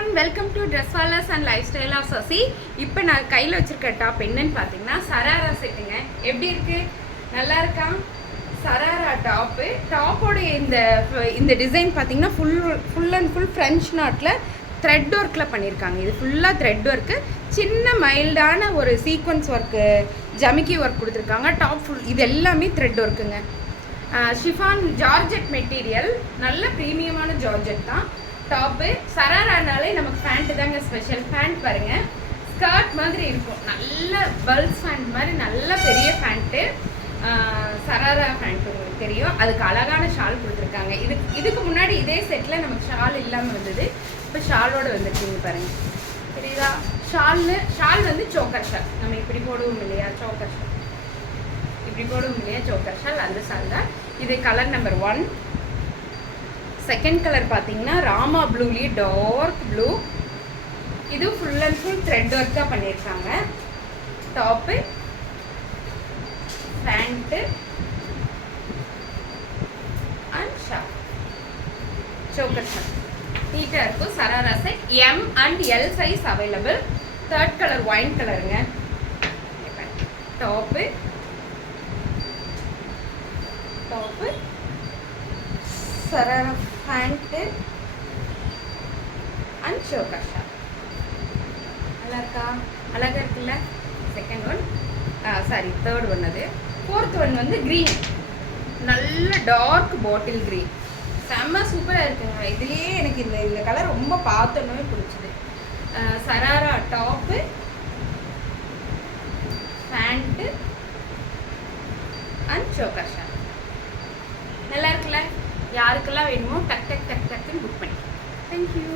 everyone, welcome to Dresswallahs and Lifestyle of Sasi. இப்போ நான் கையில் வச்சிருக்க டாப் என்னன்னு பார்த்தீங்கன்னா சராரா செட்டுங்க. எப்படி இருக்கு? நல்லா இருக்கா? சராரா டாப்போட இந்த டிசைன் பார்த்தீங்கன்னா ஃபுல் அண்ட் ஃபுல் ஃப்ரெஞ்ச் நாட்டில் த்ரெட் ஒர்க்கில் பண்ணியிருக்காங்க. இது ஃபுல்லாக த்ரெட் ஒர்க்கு, சின்ன மைல்டான ஒரு சீக்வன்ஸ் ஒர்க்கு, ஜமிக்கி ஒர்க் கொடுத்துருக்காங்க. டாப் ஃபுல் இது எல்லாமே த்ரெட் ஒர்க்குங்க. ஷிஃபான் ஜார்ஜெட் மெட்டீரியல், நல்ல ப்ரீமியமான ஜார்ஜெட் தான். டாப்பு சராரானாலே நமக்கு பேண்ட்டு தாங்க ஸ்பெஷல். பேண்ட் பாருங்கள், ஸ்கர்ட் மாதிரி இருக்கும், நல்ல பல்ஸ் பேண்ட் மாதிரி நல்ல பெரிய பேண்ட்டு. சராரா பேண்ட் உங்களுக்கு தெரியும். அதுக்கு அழகான ஷால் கொடுத்துருக்காங்க. இதுக்கு முன்னாடி இதே செட்டில் நமக்கு ஷால் இல்லாமல் வந்தது, இப்போ ஷாலோடு வந்துருக்கீங்க பாருங்கள், தெரியுதா? ஷால் வந்து சோக்கர் ஷால், நம்ம இப்படி போடுவோம் இல்லையா, சோக்கர் ஷால் இப்படி போடுவோம் இல்லையா, சோக்கர் ஷால், அந்த ஷால் தான் இது. Colour number 1. செகண்ட் கலர் பார்த்தீங்கன்னா ராமா ப்ளூலேயே டார்க் ப்ளூ. இது ஃபுல் அண்ட் ஃபுல் த்ரெட் ஒர்க்காக பண்ணியிருக்காங்க. Top, pant and shawl, choker shawl நீட்டாக இருக்கும். Sharara set M and L size available. Third colour wine கலருங்க. Top sharara pant and choker shawl. நல்லா இருக்கா? அழகாக இருக்குல்ல? Second one, sorry third one. அது ஃபோர்த் ஒன் வந்து க்ரீன், நல்ல டார்க் பாட்டில் க்ரீன், செம்ம சூப்பராக இருக்குங்க. இதுலேயே எனக்கு இந்த கலர் ரொம்ப பார்த்தோன்னே பிடிச்சிது. Sharara top, pant and choker shawl. நல்லா இருக்குல்ல? யாருக்கெல்லாம் வேணுமோ டக்குன்னு புக் பண்ணிக்கலாம். தேங்க்யூ.